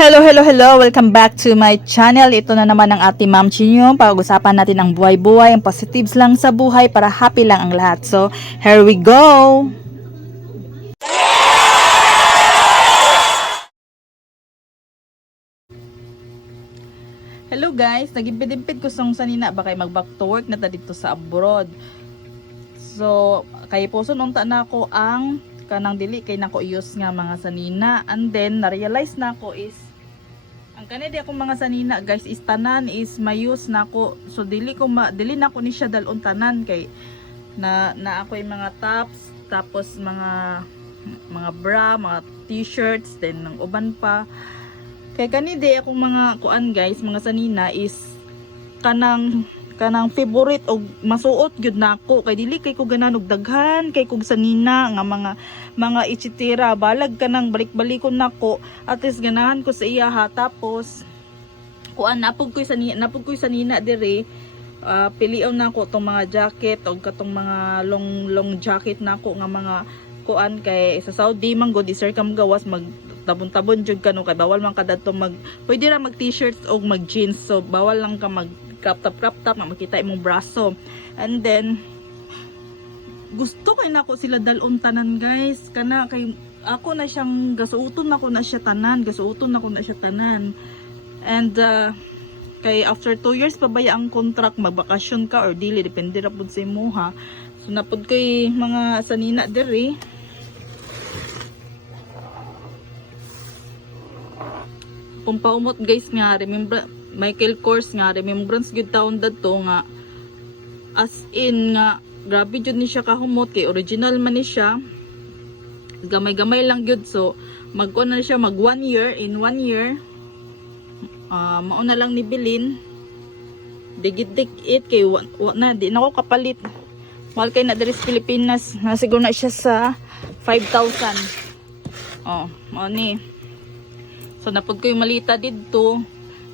Hello, hello, hello! Welcome back to my channel. Ito na naman ang ating Ma'am Chinyo. Pag-usapan natin ang buhay-buhay, ang positives lang sa buhay para happy lang ang lahat. So, here we go! Hello guys! Nagimpid-impid ko sa sanina ba kay mag-back to work na ta dito sa abroad. So, kay puso nung na ako ang kanang dili kay nako use nga mga sanina, and then na-realize na ako is ang kanidi akong mga sanina guys is tanan is mayus na ako, so dili na ko ni siya dalon tanan kay na ako yung mga tops, tapos mga bra, mga t-shirts, then ng uban pa kay kanidi akong mga kuan guys, mga sanina is kanang favorite og masuot gyud nako kay dili kay ko ganan og daghan kay kog sanina nga mga ichitira balag kanang balik-balikon nako at least ganahan ko sa iya ha. Tapos kuan napog koy sanina dire, pilion nako tong mga jacket og katong mga long jacket nako nga mga kuan kay sa Saudi man go di sir kam gawas mag tabon-tabon jud kano kay bawal man kadadto pwede ra mag t-shirts og mag jeans, so bawal lang ka mag crop top na makita imong braso. And then gusto kay nako sila dalon tanan guys, kana kay ako na siyang gasuuton nako na siya tanan, and kay after 2 years pa baya ang contract, magbakasyon ka or dili depende ra pud sa imo ha. So napud kay mga sanina diri pumpaumot guys nga remember Michael Kors nga remembrance gyud taon dadto nga as in nga grabe jud ni siya kahumot kay original man ni siya, gamay-gamay lang gyud. So magkuan na siya mag 1 year, in 1 year mao na lang ni bilin digit it kay na di nako kapalit, mahal kay na diri sa Pilipinas na siguro na siya sa 5,000. Mao ni, so napud ko yung malita didto,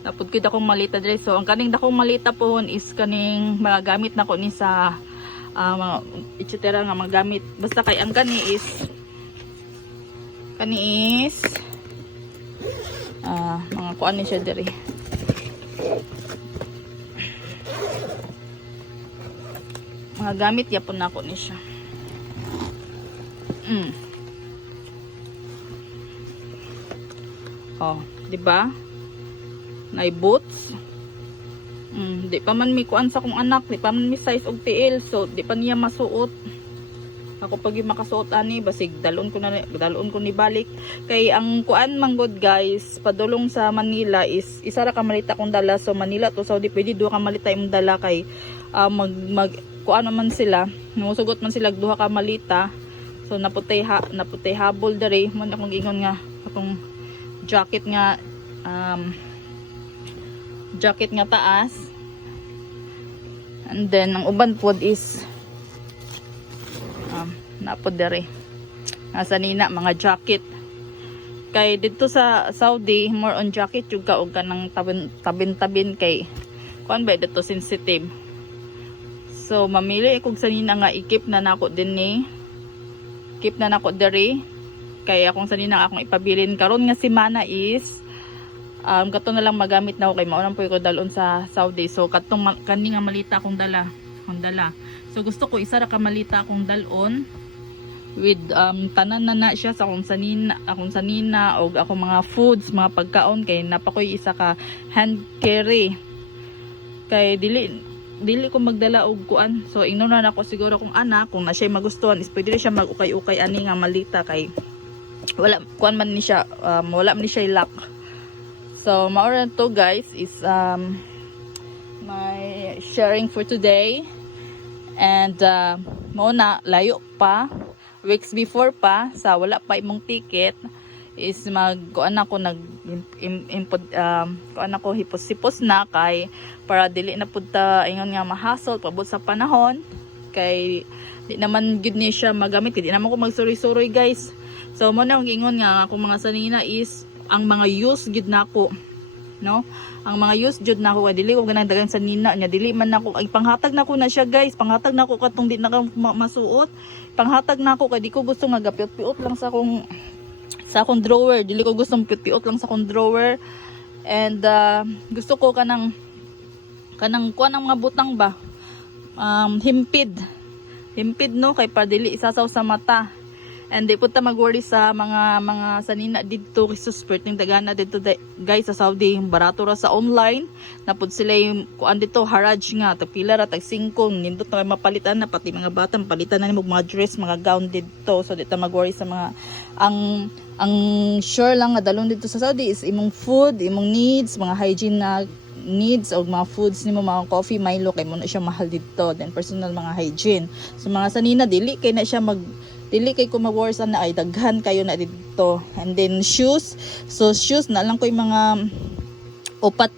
napud ko akong malita diri. So ang kaning dakong malita pohon is kaning mga gamit nako ni sa mga itutera nga mga gamit, basta kay ang kani is mga kuan ni siya diri, mga gamit yapon nako ni siya. Di ba? Nay boots. Di pa man mi kuan sa kong anak, di pa man mi size og tiil, so di pa niya masuot. Ako pag makasuot ani basig dalon ko ni balik kay ang kuan manggod guys, padulong sa Manila is isa ra ka malita kong dala. So Manila to Saudi pwede duha ka malita imong dala kay mag kuan man sila, numusugot man sila duha ka malita. So naputay habol dere mo akong ingon nga atong jacket nga taas, and then ang uban pod is napod dere nasa nina mga jacket kay dito sa Saudi more on jacket yung ka og kanang tabin kay kuan ba dito sensitive. So mamili kog sanina nga ikip na nako dere kay akong sanina akong ipabilin karon nga semana is kato na lang magamit na ako kay maunang po ko dalon sa Saudi. So katong kani nga malita akong dala. So gusto ko isa ra ka malita akong dalon with tanan na siya sa akong sanina og akong mga foods, mga pagkaon kay napakoy isa ka hand carry kay dili ko magdala og kuan. So ingnon na ako siguro kung anak kung na siya magustuhan is pwede siya mag-ukay-ukay ani nga malita kay wala kuan man ni siya, wala man ni siya lock. So maura to guys is my sharing for today, and mauna layo pa, weeks before pa sa wala pa imong ticket is kuan ako kuan ako hipos-hipos na kay para dili na pud ta ingon nga mahasol pabot sa panahon kay di naman gud ni siya magamit kay di naman ko magsuroy-suroy guys. So mo na ang ingon nga akong mga sanina is ang mga use gid nako, no? Ang mga use jud nako dili ko ganang dagan sa nina nya, dili man nako ay panghatag nako na siya guys, panghatag nako katong di na masuot, panghatag nako kay di ko gusto nga gapiot-piot lang sa sa akong drawer. Dili ko gustong piot lang sa akong drawer. And gusto ko kanang kuan ng mga butang ba, himpid no, kay padili isasaw sa mata. And di po ta mag-worry sa mga sanina dito kay suspect ning dagana dito guys sa Saudi. Barato ra sa online. Napod sila yung kuan dito haraj nga tagpila ra tag 5 nindot na mapalitan na pati mga bata palitan na nimo mga dress, mga gown dito. So di ta mag-worry sa mga ang sure lang nga dalon dito sa Saudi is imong food, imong needs, mga hygiene na needs o mga foods nimo, mga coffee, Milo, kay mo na siya mahal dito. Then personal mga hygiene. So mga sanina dili kay na siya dili kay ko mag-worry na ay daghan kayo na dito. And then shoes. So shoes na lang ko yung mga upat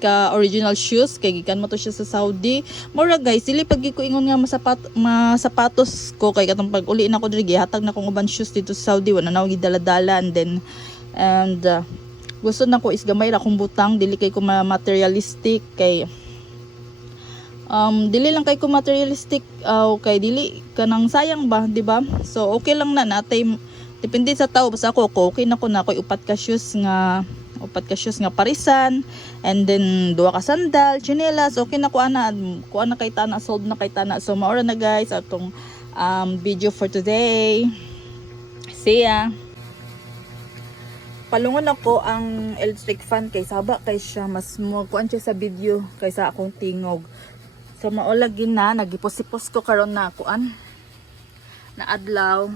ka original shoes kay gikan mo to siya sa Saudi. Mura guys, dili pag ko ingon nga masapatos ko kay katong pag uli na ko diri gihatag na kong uban shoes dito sa Saudi wala na ako gidala-dala. And gusto na ko is gamay ra kong butang, dili kay ko materialistic kay dili lang kay ko materialistic kay dili kanang sayang ba, di ba? So okay lang na natay depende sa tao. Basta ako okay na ko na koy upat ka shoes nga parisan, and then duha ka sandal, chinelas, okay na ko ana kay tana, solve na kay tana. So maura na guys atong video for today. See ya. Palungon ako ang electric fan kay saba kay siya mas mo kuan siya sa video kaysa akong tingog. So maulagin na nagipos-ipos ko karon na kuan na adlaw.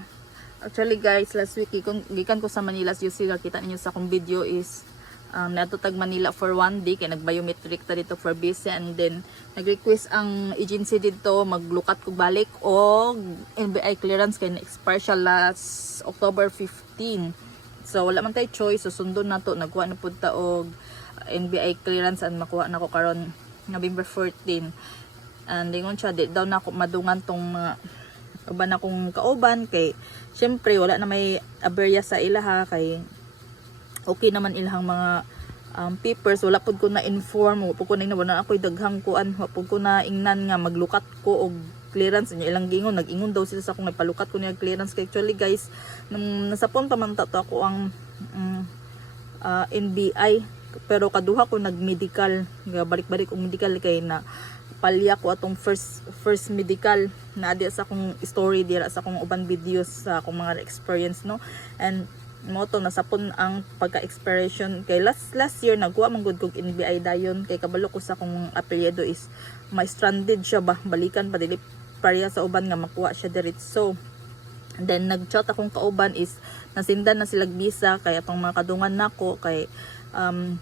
Actually guys, last week gikan ko sa Manila, so you see kita ninyo sa akong video is nato tag Manila for 1 day kay nagbiometric ta dito for visa. And then nag-request ang agency dito maglukat ko balik og NBI clearance kay na-expire siya last October 15. So wala man tay choice, so sundon nato nagkuha na pud ta og NBI clearance and makuha na ko karon November 14. And lingon siya di daw na ako madungan tong mga uban akong kauban kay syempre wala na may aberya sa ilaha kay okay naman ilahang mga papers. Wala pud ko na inform, wala pud ko na inabanan ako'y daghang kuan, wala pud ko na ingnan nga maglukat ko og clearance niya ilang gingon, nag-ingon daw sila sa akong nagpalukat ko niya clearance. Kay actually guys, nung nasapon pa man to ako ang NBI, pero kaduha ko nag-medical, balik-balik og medical kay na palya ko atong first medical na adi sa akong story dira sa akong uban videos sa akong mga experience no. And mo to nasapon ang pagka-expiration kay last year nagkuha man gud kog NBI dayon kay kabalo ko sa akong apelyido is may stranded siya ba, balikan pa dili pareha sa uban nga makuha siya diretso. And then nag-chat akong kauban is nasindan na silag visa kay atong mga kadungan nako kay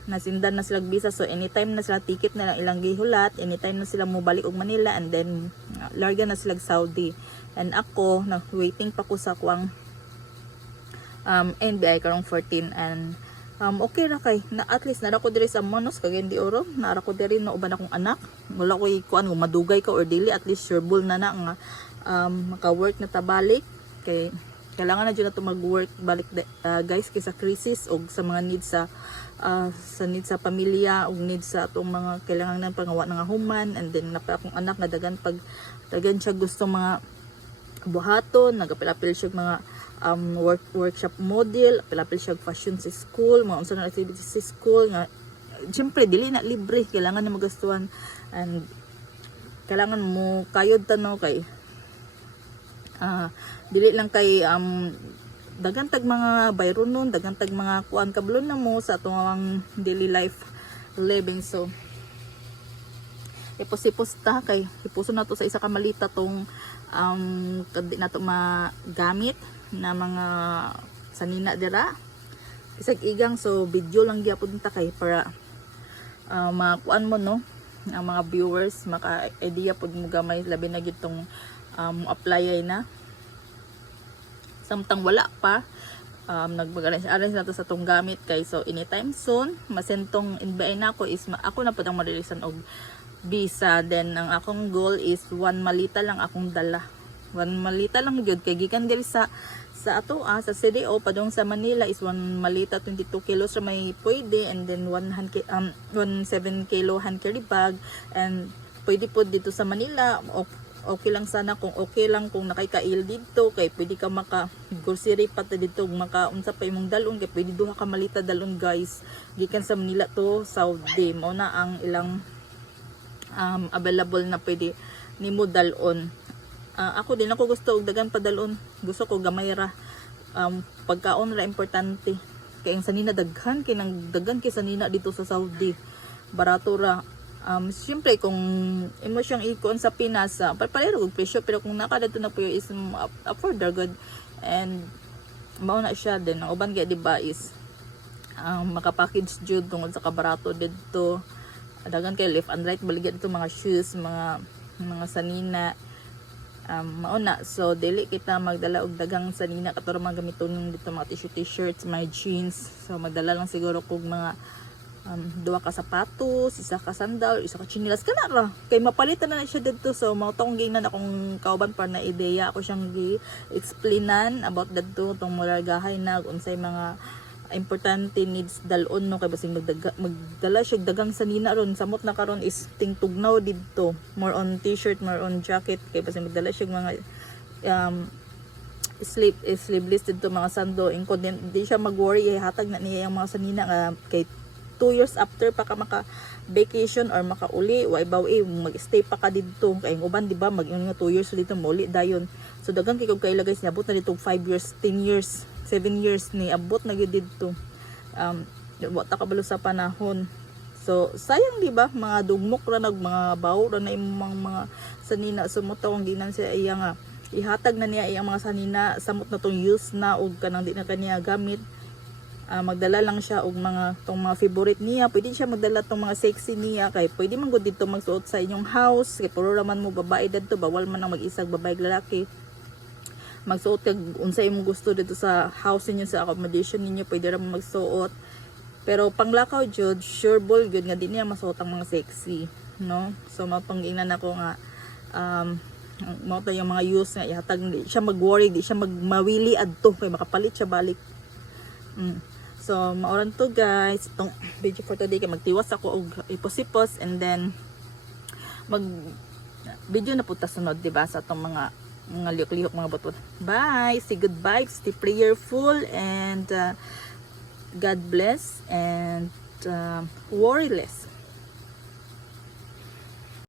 nasindan na silag visa, so anytime na sila ticket na lang ilang gihulat, anytime na sila mo balik og Manila, and then larga na silag Saudi. And ako na waiting pa ko sa kuang NBI karong 14. And okay ra kay na at least nara ko diri sa Monos kag hindi oro nara ko diri no uban akong anak, wala ko kuan kung madugay ka or dili, at least sure bull na nga maka-work na tabalik kay kailangan na dyan na ito mag-work balik guys kay sa crisis o sa mga needs sa needs sa pamilya o needs sa atong mga kailangan ng pangawa ng human. And then napa akong anak na dagan siya gusto mga buhaton, nagapil-apil siya mga workshop model, apil-apil siya fashion sa school, mga unsa na activities sa school nga siyempre dili na libre, kailangan na magastuhan and kailangan mo kayod tanaw kay dili lang kay dagan tag mga bayron nun, dagan tag mga kuan kablon na mo sa atong daily life living. So ipos-ipos ta kay ipuso na to sa isa ka malita tong kadi na to magamit na mga sanina dira isag igang. So video lang gyapon ta kay para makuan mo no ang mga viewers maka idea pud mo gamay labi na gitong apply na samtang wala pa nagmag-arrange na to sa tong gamit kay so anytime soon masentong NBI na ako is ako na pud ang marilisan og visa. Then ang akong goal is 1 malita lang akong dala, 1 malita lang gyud kay gikan diri sa ato sa CDO padung sa Manila is 1 malita 22 kilos ra may pwede, and then 7 kilo hand carry bag, and pwede po dito sa Manila o okay lang sana kung okay lang kung nakikail dito kay pwede ka maka grocery pa ta dito maka unsa pa imong dalon kay pwede duha ka malita dalon guys gikan sa Manila to Saudi mao na ang ilang available na pwede nimo dalon. Ako din ako gusto og dagan padalon, gusto ko gamay ra, pagkaon ra importante kay ang sanina daghan kay nang daghan kay sanina dito sa Saudi barato ra. Siyempre kung imo siyang ikuan sa Pinas palero og presyo pero kung nakadto na po is affordable good and mao na siya din ang uban gyud di ba is maka-package jud tungod sa kabarato didto dagan kay left and right baligya dito mga shoes mga sanina mao na so dili kita magdala og dagang sanina katuro mga gamiton dito mga t-shirts mga jeans so magdala lang siguro kog mga duha ka sapatos, isa ka sandal, isa ka chinelas kana ra kay mapalitan na siya dito so mao tong gingnan akong kauban para na ideya ako siyang gi-explainan about dito tong muragahay na unsay mga importante needs dalon no kay basing magdala siya dagang sanina ron samot na karon is tingtugnaw dito more on t-shirt more on jacket kay basing magdala siya mga sleeveless dito mga sando inconvenient di siya mag-worry hatag na niya yung mga sanina kay 2 years after pa ka maka vacation or makauli way bawi mag-stay pa ka dito kay uban di ba mag-ingon nga 2 years dito muli dayon so dagan kay kog kaila guys niabot na dito 5 years 10 years 7 years ni abot na gyud dito wa ta kabalo sa panahon so sayang di ba mga dugmok ra nag mga bawo ra na imong mga sanina sumutaw ang ginan sa iya nga ihatag na niya iyang mga sanina samot na tong use na og kanang di na kaniya gamit. Magdala lang siya og mga favorite niya pwede siya magdala tong mga sexy niya kay pwede man gud dito magsuot sa inyong house kay puro raman mo babae dito bawal man ang mag-isag babae lalaki magsuot kag unsay imong gusto dito sa house niyo sa accommodation ninyo pwede ra mo magsuot pero panglakaw jud sure ball good nga di niya masuot ang mga sexy no so mapangingnan ako nga mao ta yung mga use nga ihatag di siya mag-worry di siya magmawili adto kay makapalit siya balik. So, maoran to guys. Itong video for today kay magtiwas ako og ipos-ipos and then mag video na punta sunod, di ba? Sa itong mga lihok-lihok mga butot. Bye! Say goodbye. Stay prayerful and God bless and worry less.